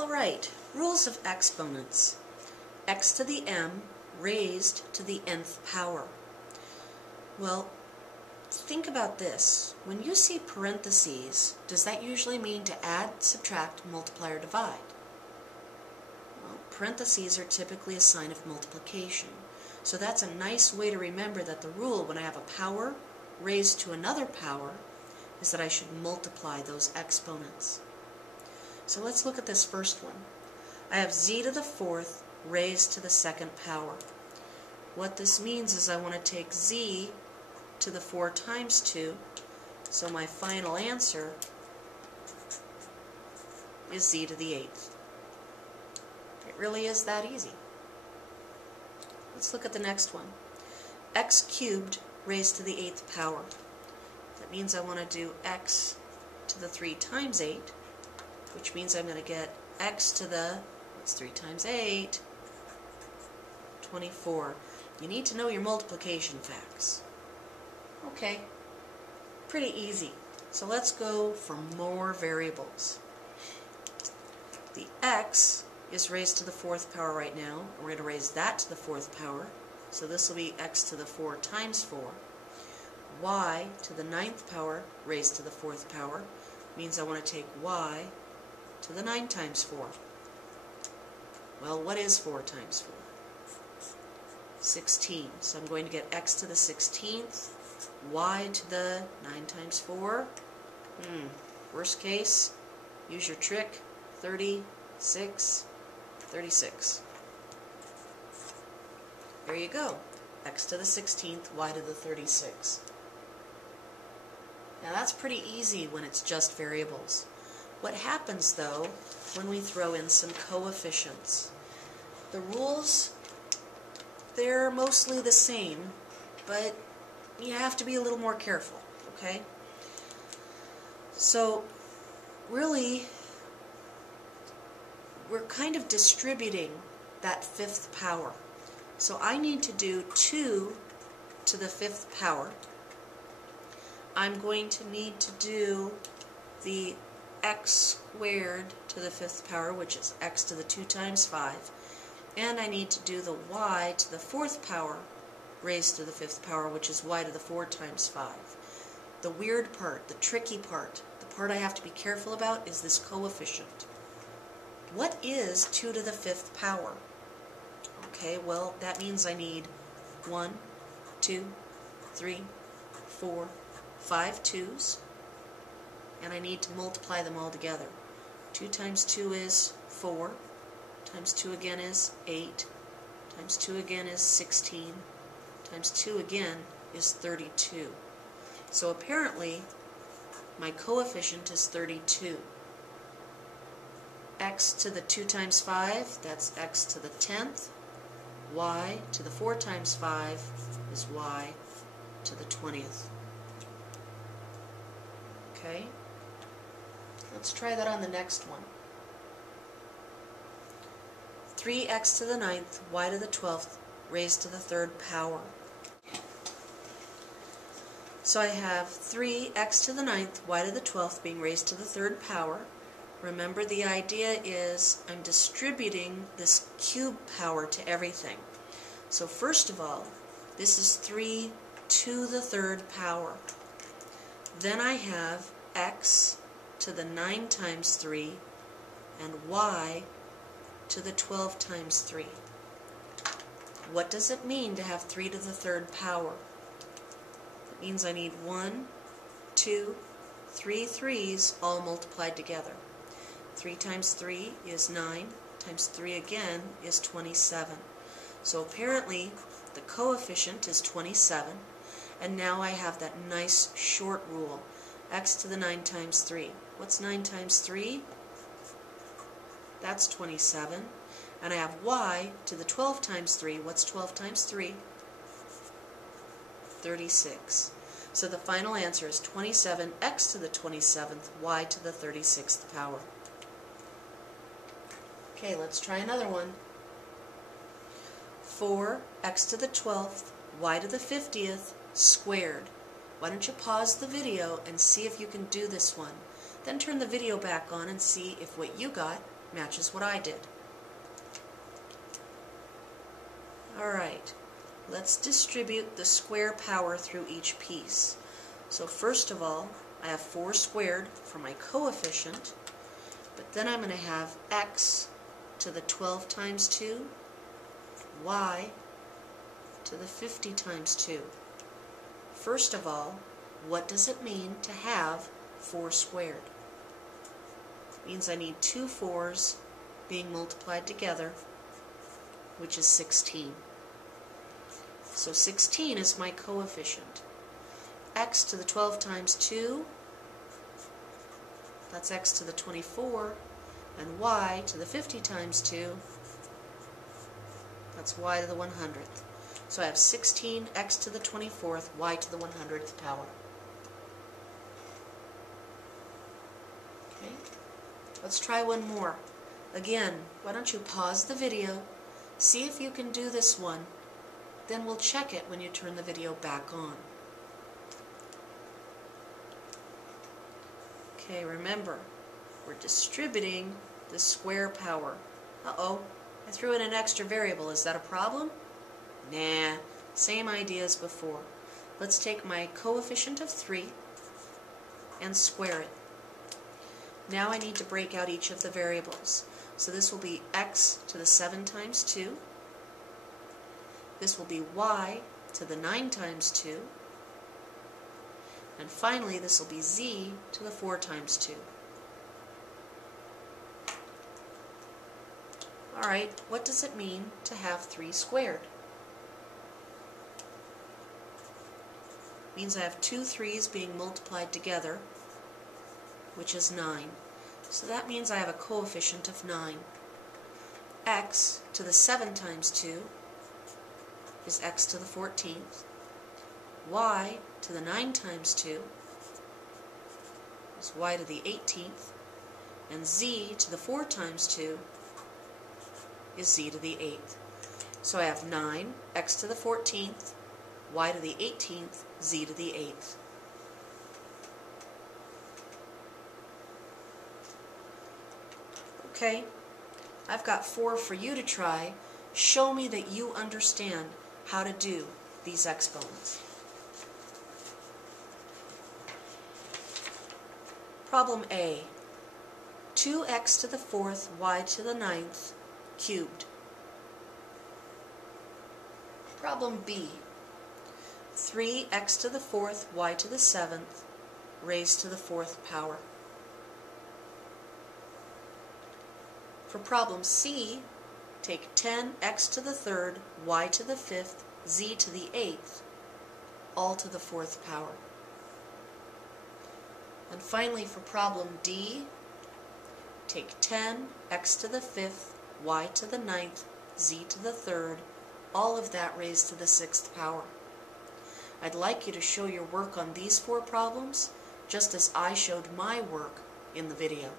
Alright, rules of exponents. X to the m raised to the nth power. Well, think about this. When you see parentheses, does that usually mean to add, subtract, multiply, or divide? Well, parentheses are typically a sign of multiplication. So that's a nice way to remember that the rule when I have a power raised to another power is that I should multiply those exponents. So let's look at this first one. I have z to the fourth raised to the second power. What this means is I want to take z to the 4 times 2, so my final answer is z to the 8th. It really is that easy. Let's look at the next one. X cubed raised to the 8th power. That means I want to do x to the 3 times 8, which means I'm going to get x to the, what's 3 times 8? 24. You need to know your multiplication facts. Okay, pretty easy. So let's go for more variables. The x is raised to the 4th power right now, and we're going to raise that to the 4th power. So this will be x to the 4 times 4. Y to the 9th power raised to the 4th power means I want to take y to the 9 times 4. Well, what is 4 times 4? 16. So I'm going to get x to the 16th, y to the 9 times 4. Worst case, use your trick, 36. 36. There you go. X to the 16th, y to the 36. Now that's pretty easy when it's just variables. What happens though when we throw in some coefficients? The rules, they're mostly the same, but you have to be a little more careful, okay? So really, we're kind of distributing that 5th power. So I need to do 2 to the 5th power. I'm going to need to do the x squared to the 5th power, which is x to the 2 times 5. And I need to do the y to the 4th power raised to the 5th power, which is y to the 4 times 5. The weird part, the tricky part, the part I have to be careful about is this coefficient. What is 2 to the 5th power? Okay, well, that means I need 1, 2, 3, 4, 5 2's, and I need to multiply them all together. 2 times 2 is 4, times 2 again is 8, times 2 again is 16, times 2 again is 32. So apparently, my coefficient is 32. X to the 2 times 5, that's x to the 10th. Y to the 4 times 5 is y to the 20th. Okay? Let's try that on the next one. 3x to the 9th, y to the 12th, raised to the 3rd power. So I have 3x to the 9th, y to the 12th being raised to the 3rd power. Remember, the idea is I'm distributing this cube power to everything. So first of all, this is 3 to the 3rd power. Then I have x to the 9 times 3 and y to the 12 times 3. What does it mean to have 3 to the 3rd power? It means I need 1, 2, 3 3's all multiplied together. 3 times 3 is 9, times 3 again is 27. So apparently the coefficient is 27, and now I have that nice short rule, x to the 9 times 3. What's 9 times 3? That's 27. And I have y to the 12 times 3. What's 12 times 3? 36. So the final answer is 27, x to the 27th, y to the 36th power. Okay, let's try another one. 4 x to the 12th, y to the 50th, squared. Why don't you pause the video and see if you can do this one. Then turn the video back on and see if what you got Matches what I did. Alright, let's distribute the square power through each piece. So first of all, I have 4 squared for my coefficient, but then I'm going to have x to the 12 times 2, y to the 50 times 2. First of all, what does it mean to have 4 squared? It means I need 2 4's being multiplied together, which is 16. So 16 is my coefficient. X to the 12 times 2, that's x to the 24, and y to the 50 times 2, that's y to the 100th. So I have 16 x to the 24th, y to the 100th power. Okay, let's try one more. Again, why don't you pause the video, see if you can do this one, then we'll check it when you turn the video back on. Okay, remember, we're distributing the square power. Uh-oh, I threw in an extra variable. Is that a problem? Nah, same idea as before. Let's take my coefficient of 3 and square it. Now I need to break out each of the variables. So this will be x to the 7 times 2. This will be y to the 9 times 2. And finally, this will be z to the 4 times 2. Alright, what does it mean to have 3 squared? It means I have 2 3's being multiplied together, which is 9. So that means I have a coefficient of 9. X to the 7 times 2 is x to the 14th. Y to the 9 times 2 is y to the 18th. And z to the 4 times 2 is z to the 8th. So I have 9, x to the 14th, y to the 18th, z to the 8th. Okay, I've got 4 for you to try. Show me that you understand how to do these exponents. Problem A. 2x to the 4th, y to the 9th, cubed. Problem B. 3x to the 4th, y to the 7th, raised to the 4th power. For problem C, take 10x to the 3rd, y to the 5th, z to the 8th, all to the 4th power. And finally, for problem D, take 10x to the 5th, y to the 9th, z to the 3rd, all of that raised to the 6th power. I'd like you to show your work on these 4 problems just as I showed my work in the video.